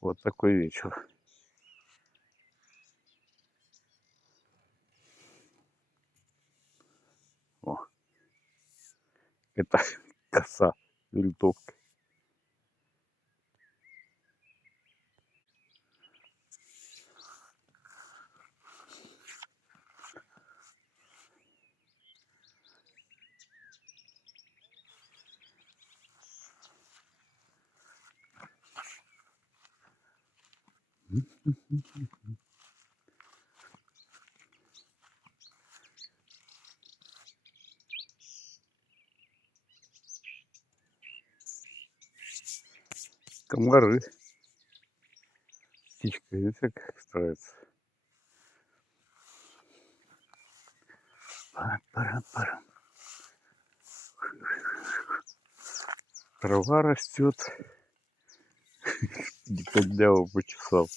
Вот такой вечер. О, это коса винтовка. Комары. Птичка, видите, как старается. Пара-пара-пара. Трава растет. Дядява почесал.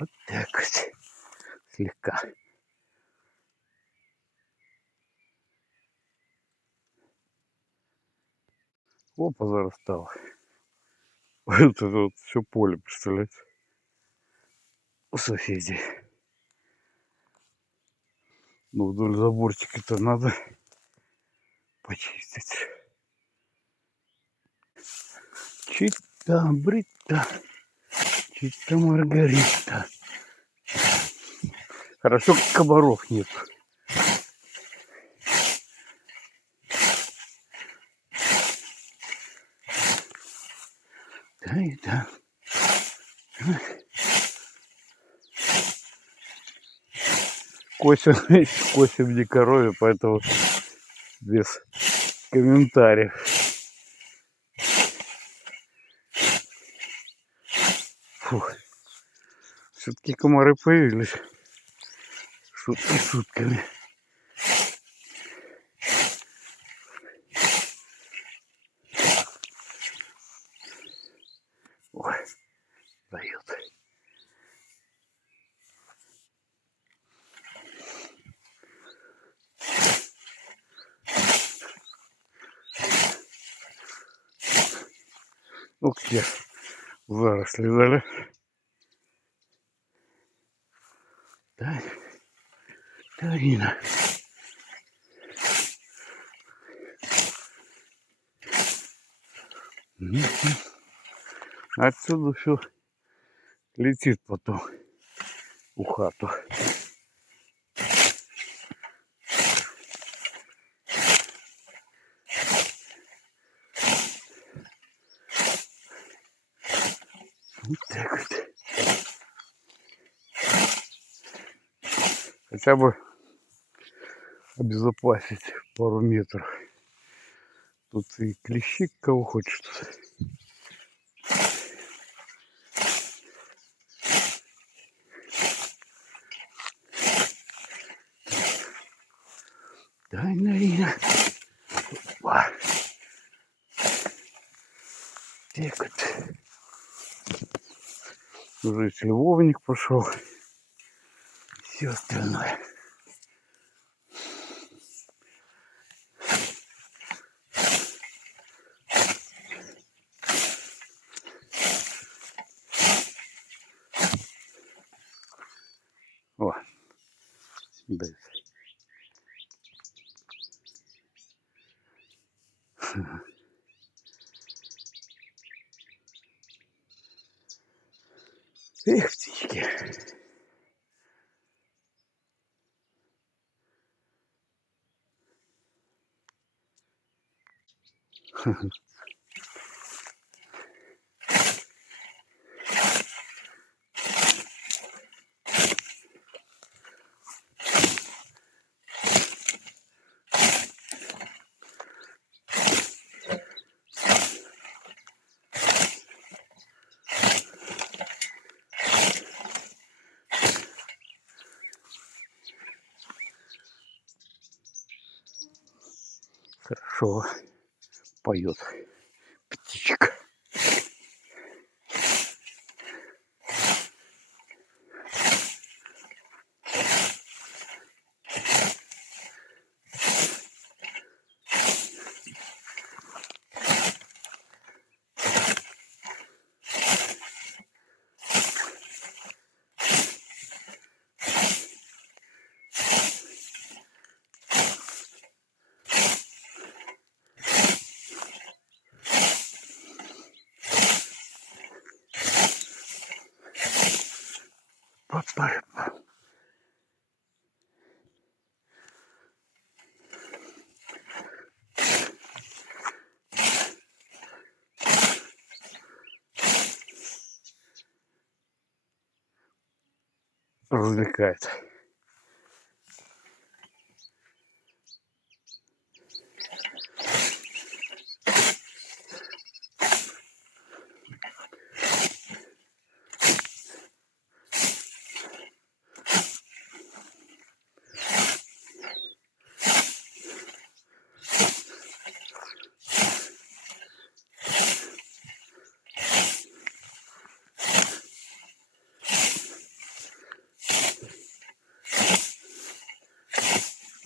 Вот так вот. Слегка. Опа, зарастал. Вот это вот все поле, представляете? У соседей. Ну, вдоль заборчика-то надо почистить. Чита-брита, чита-маргарита. Хорошо, комаров нет. Да и да. Косим не корове, поэтому без комментариев. Фух. Все-таки комары появились. Шутки шутками. Ой, дает. Ух ты, заросли дали. Так, Карина. Отсюда все летит потом у хату. Вот так вот. Хотя бы обезопасить пару метров. Тут и клещи, кого хочет. Дай, Нарина. Опа. Так вот. Уже сливовник пошел. Все остальное. О, да. Эх, птички. Хорошо поет птичка. Папа. Развлекает.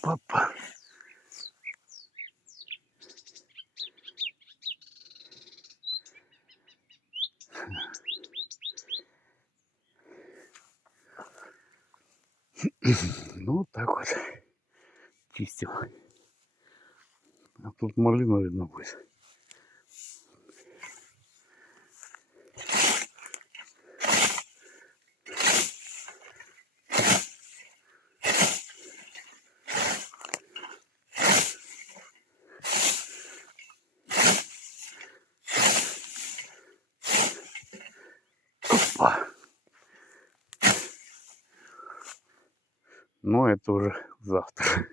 Папа. Ну, так вот чистил. А тут малина видно будет. Опа. Но это уже завтра.